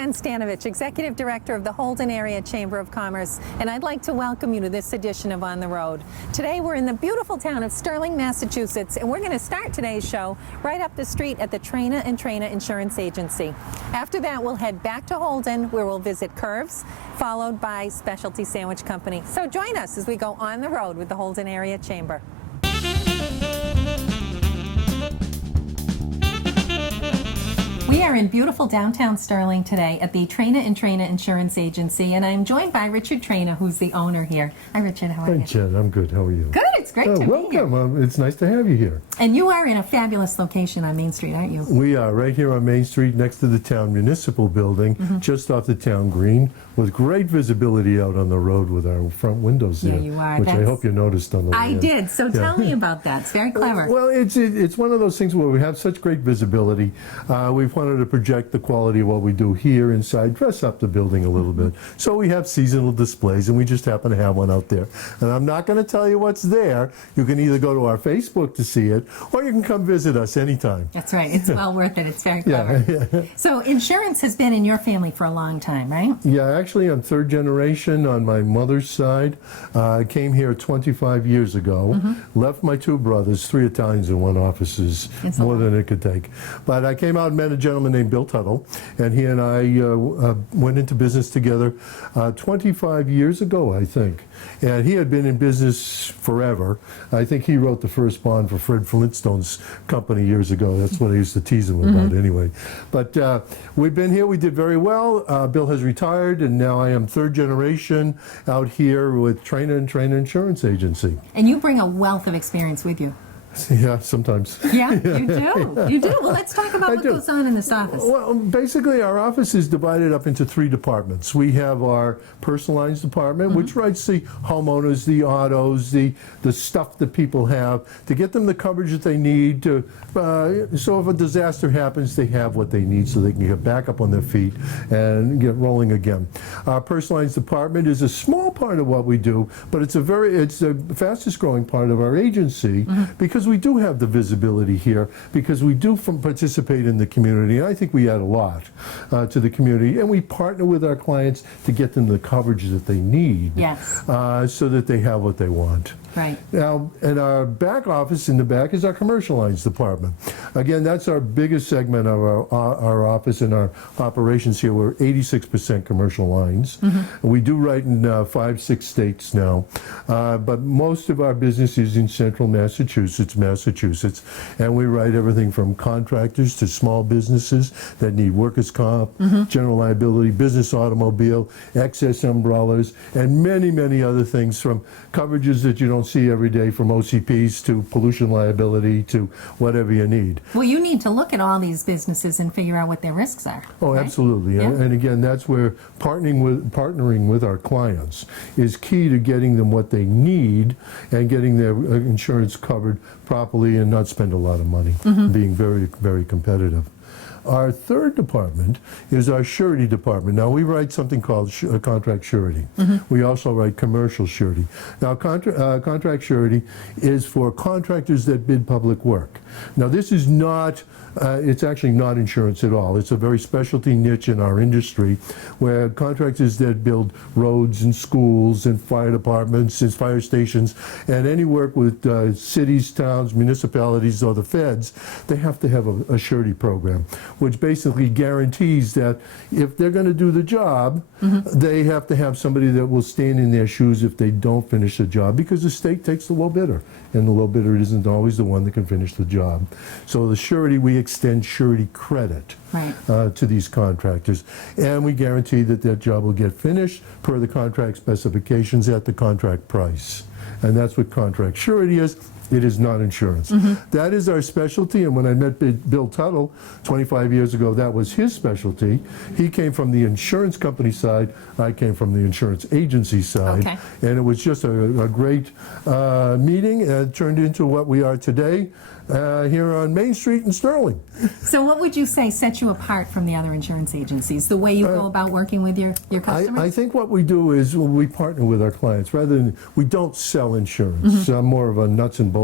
Jen Stanovich, Executive Director of the Holden Area Chamber of Commerce, and I'd like to welcome you to this edition of On the Road. Today we're in the beautiful town of Sterling, Massachusetts, and we're going to start today's show right up the street at the Traina and Traina Insurance Agency. After that, we'll head back to Holden, where we'll visit Curves, followed by Specialty Sandwich Company. So join us as we go on the road with the Holden Area Chamber. We are in beautiful downtown Sterling today at the Traina and Traina Insurance Agency, and I'm joined by Richard Traina, who's the owner here. Hi, Richard. How are you? Hi, Jen. I'm good. How are you? Good. It's great to be here. Welcome. It's nice to have you here. And you are in a fabulous location on Main Street, aren't you? We are right here on Main Street next to the town municipal building, just off the town green, with great visibility out on the road with our front windows there. Yeah, you are. Which I hope you noticed on the way I in. did. So tell me about that. It's very clever. Well, it's one of those things where we have such great visibility. We've wanted to project the quality of what we do here inside, dress up the building a little bit. So we have seasonal displays, and we just happen to have one out there. And I'm not going to tell you what's there. You can either go to our Facebook to see it, or you can come visit us anytime. That's right. It's well worth it. It's very clever. Yeah. So insurance has been in your family for a long time, right? Yeah, actually, I'm third generation on my mother's side. I came here 25 years ago, left my two brothers, 3 Italians in one office is more than it could take. But I came out and met a gentleman named Bill Tuttle, and he and I went into business together 25 years ago, I think. And he had been in business forever. I think he wrote the first bond for Fred Flintstone's company years ago. That's what I used to tease him about anyway. But we've been here. We did very well. Bill has retired, and now I am third generation out here with Traina and Traina Insurance Agency. And you bring a wealth of experience with you. Yeah, sometimes. Yeah, you do. You do. Well, let's talk about what goes on in this office. Well, basically, our office is divided up into 3 departments. We have our personal lines department, which writes the homeowners, the autos, the stuff that people have to get them the coverage that they need to. So if a disaster happens, they have what they need so they can get back up on their feet and get rolling again. Our personal lines department is a small part of what we do, but it's the fastest growing part of our agency because we do have the visibility here, because we do participate in the community, and I think we add a lot to the community, and we partner with our clients to get them the coverage that they need, so that they have what they want. Right. Now, in our back office in the back is our commercial lines department. Again, that's our biggest segment of our office and our operations here. We're 86% commercial lines. We do write in 5-6 states now, but most of our business is in central Massachusetts, and we write everything from contractors to small businesses that need workers' comp, general liability, business automobile, excess umbrellas, and many, many other things, from coverages that you don't see every day, from OCPs to pollution liability to whatever you need. Well, you need to look at all these businesses and figure out what their risks are. Oh, right? Absolutely. Yeah. And again, that's where partnering with our clients is key to getting them what they need and getting their insurance covered properly and not spend a lot of money, being very, very competitive. Our third department is our surety department. Now, we write something called contract surety. We also write commercial surety. Now, contract surety is for contractors that bid public work. Now, this is not, it's actually not insurance at all. It's a very specialty niche in our industry where contractors that build roads and schools and fire departments and fire stations and any work with cities, towns, municipalities, or the feds, they have to have a surety program, which basically guarantees that if they're going to do the job, they have to have somebody that will stand in their shoes if they don't finish the job, because the state takes the low bidder, and the low bidder isn't always the one that can finish the job. So the surety, we extend surety credit to these contractors, and we guarantee that that job will get finished per the contract specifications at the contract price. And that's what contract surety is. It is not insurance. That is our specialty, and when I met Bill Tuttle 25 years ago, that was his specialty. He came from the insurance company side, I came from the insurance agency side, and it was just a great meeting, and it turned into what we are today here on Main Street in Sterling. So what would you say sets you apart from the other insurance agencies, the way you go about working with your customers? I think what we do is we partner with our clients. Rather than, we don't sell insurance. I'm more of a nuts and bolts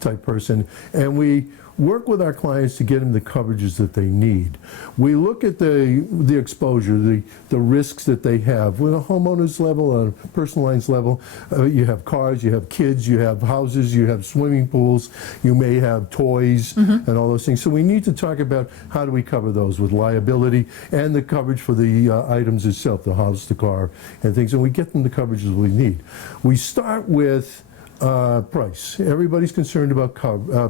type person, and we work with our clients to get them the coverages that they need. We look at the exposure, the risks that they have. With a homeowner's level, on a personal lines level, you have cars, you have kids, you have houses, you have swimming pools, you may have toys, and all those things. So we need to talk about how do we cover those with liability and the coverage for the items itself, the house, the car, and things, and we get them the coverages we need. We start with price. Everybody's concerned about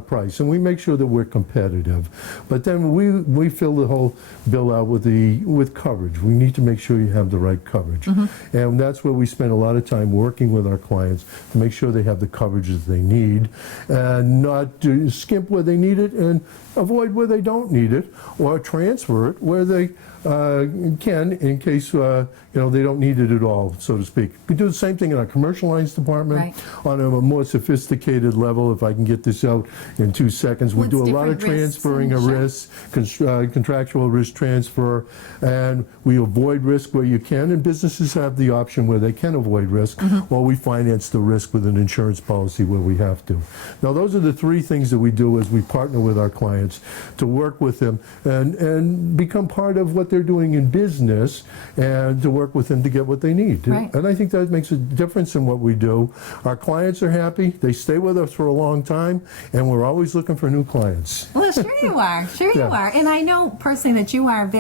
price, and we make sure that we're competitive. But then we fill the whole bill out with coverage. We need to make sure you have the right coverage, and that's where we spend a lot of time working with our clients to make sure they have the coverages they need, and not to skimp where they need it and avoid where they don't need it, or transfer it where they can, in case they don't need it at all, so to speak. We do the same thing in our commercial lines department. On a more sophisticated level, if I can get this out in 2 seconds, we do a lot of transferring of risks, contractual risk transfer, and we avoid risk where you can, and businesses have the option where they can avoid risk, or we finance the risk with an insurance policy where we have to. Now, those are the 3 things that we do as we partner with our clients to work with them and become part of what they're doing in business, and to work with them to get what they need. And I think that makes a difference in what we do. Our clients are happy, they stay with us for a long time, and we're always looking for new clients. Well, sure you are. Sure you are. And I know personally that you are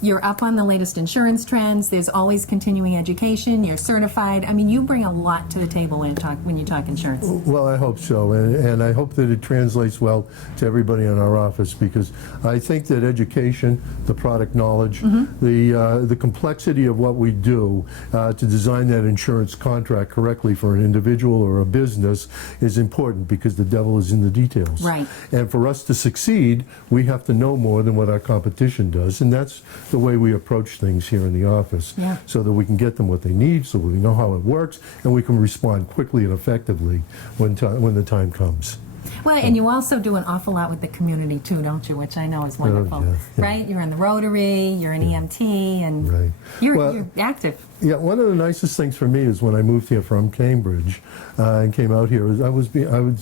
you're up on the latest insurance trends. There's always continuing education. You're certified. I mean, you bring a lot to the table when you talk insurance. Well, I hope so, and I hope that it translates well to everybody in our office, because I think that education, the product knowledge, the complexity of what we do to design that insurance contract correctly for an individual or a business is important, because the devil is in the details. Right. And for us to succeed, we have to know more than what our competition does, and that's the way we approach things here in the office, so that we can get them what they need, so we know how it works, and we can respond quickly and effectively when the time comes. Well, and you also do an awful lot with the community too, don't you? Which I know is wonderful, right? You're in the Rotary, you're an EMT, and you're active. Yeah, one of the nicest things for me is when I moved here from Cambridge and came out here, I was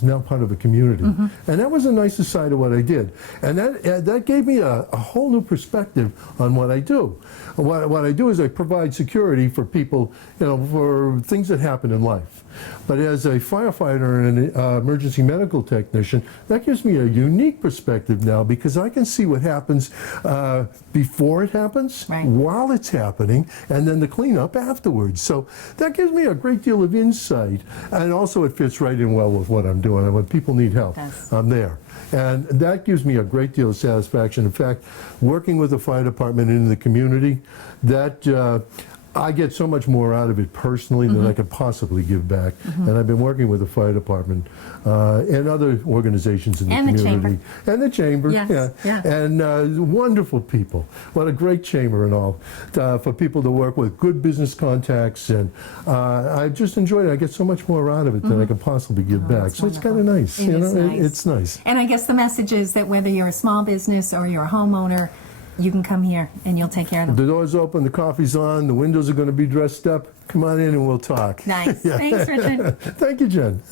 now part of a community, and that was the nicest side of what I did, and that gave me a whole new perspective on what I do. What I do is I provide security for people, for things that happen in life. But as a firefighter and an emergency medical technician, that gives me a unique perspective now, because I can see what happens before it happens, while it's happening, and then the cleanup afterwards. So that gives me a great deal of insight, and also it fits right in well with what I'm doing. And when people need help, I'm there. And that gives me a great deal of satisfaction. In fact, working with the fire department in the community, that I get so much more out of it personally than I could possibly give back. And I've been working with the fire department and other organizations in the community. And the chamber. And wonderful people. What a great chamber and all. For people to work with, good business contacts. And I just enjoyed it. I get so much more out of it than I could possibly give back. So it's kind of nice. It's nice. And I guess the message is that whether you're a small business or you're a homeowner, you can come here and you'll take care of them. The door's open, the coffee's on, the windows are going to be dressed up. Come on in and we'll talk. Nice. Thanks, Richard. Thank you, Jen.